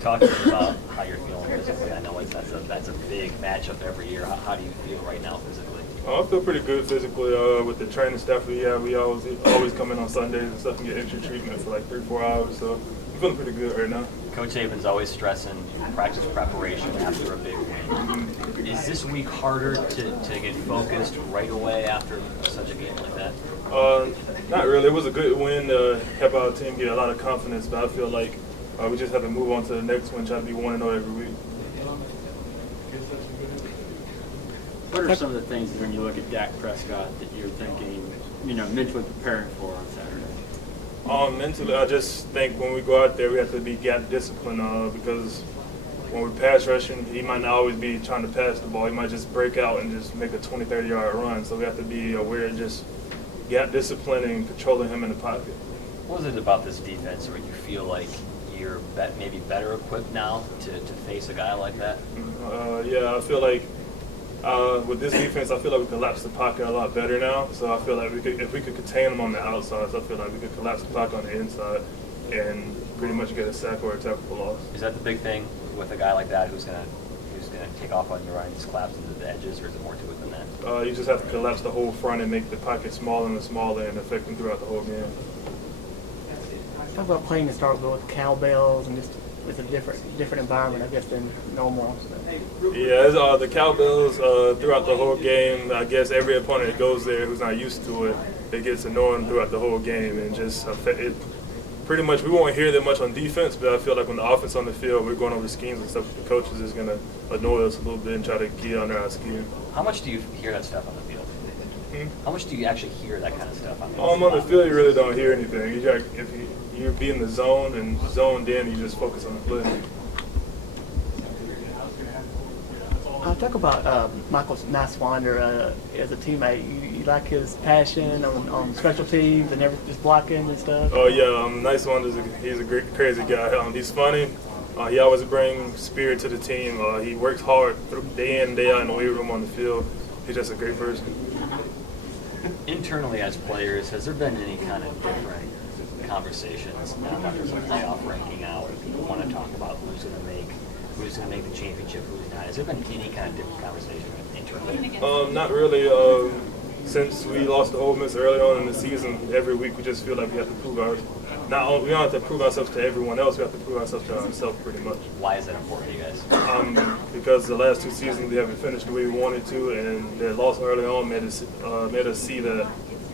Talk to me about how you're feeling physically. I know that's a big matchup every year. How do you feel right now physically? I feel pretty good physically with the training staff we have. We always come in on Sundays and stuff and get extra treatment for like 3-4 hours. So I'm feeling pretty good right now. Coach Saban's always stressing practice preparation after a big win. Is this week harder to get focused right away after such a game like that? Not really. It was a good win to help our team get a lot of confidence, but I feel like we just have to move on to the next one, try to be 1-0 every week. What are some of the things when you look at Dak Prescott that you're thinking, mentally preparing for on Saturday? Mentally, I just think when we go out there, we have to be gap disciplined because when we're pass rushing, he might not always be trying to pass the ball. He might just break out and just make a 20, 30-yard run. So we have to be aware of just gap discipline and controlling him in the pocket. What is it about this defense where you feel like you're maybe better equipped now to face a guy like that? Yeah, I feel like with this defense, I feel like we collapse the pocket a lot better now. So I feel like if we could contain them on the outside, so I feel like we could collapse the pocket on the inside and pretty much get a sack or a tackle loss. Is that the big thing with a guy like that who's gonna take off on your right and just collapse into the edges, or is it more to it than that? You just have to collapse the whole front and make the pocket smaller and smaller and affect them throughout the whole game. Talk about playing to start with cowbells and just it's a different environment, I guess, than normal. Yeah, it's, the cowbells throughout the whole game. I guess every opponent that goes there who's not used to it, it gets annoying throughout the whole game and just affect it. Pretty much, we won't hear that much on defense, but I feel like when the offense on the field, we're going over schemes and stuff. The coaches is going to annoy us a little bit and try to get under our skin. How much do you hear that stuff on the field? How much do you actually hear that kind of stuff? I mean, on the field, you really don't hear anything. If you're be in the zone and zoned in, you just focus on the play. Talk about Michael Nicewander as a teammate. You like his passion on special teams and just blocking and stuff? Oh, yeah. Nicewander's he's a great, crazy guy. He's funny. He always brings spirit to the team. He works hard day in and day out in the weight room on the field. He's just a great person. Internally as players, has there been any kind of different conversations now that there's a playoff ranking out and people want to talk about who's going to make the championship, who's not? Has there been any kind of different conversation internally? Not really. Since we lost to Ole Miss early on in the season, every week we just feel like we have to prove ourselves. We don't have to prove ourselves to everyone else. We have to prove ourselves to ourselves pretty much. Why is that important to you guys? Because the last 2 seasons we haven't finished the way we wanted to, and that loss early on made us see that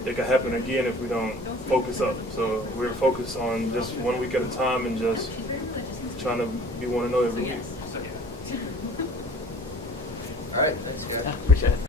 it could happen again if we don't focus up. So we're focused on just 1 week at a time and just trying to be 1-0 every week. All right, thanks, guys. Appreciate it.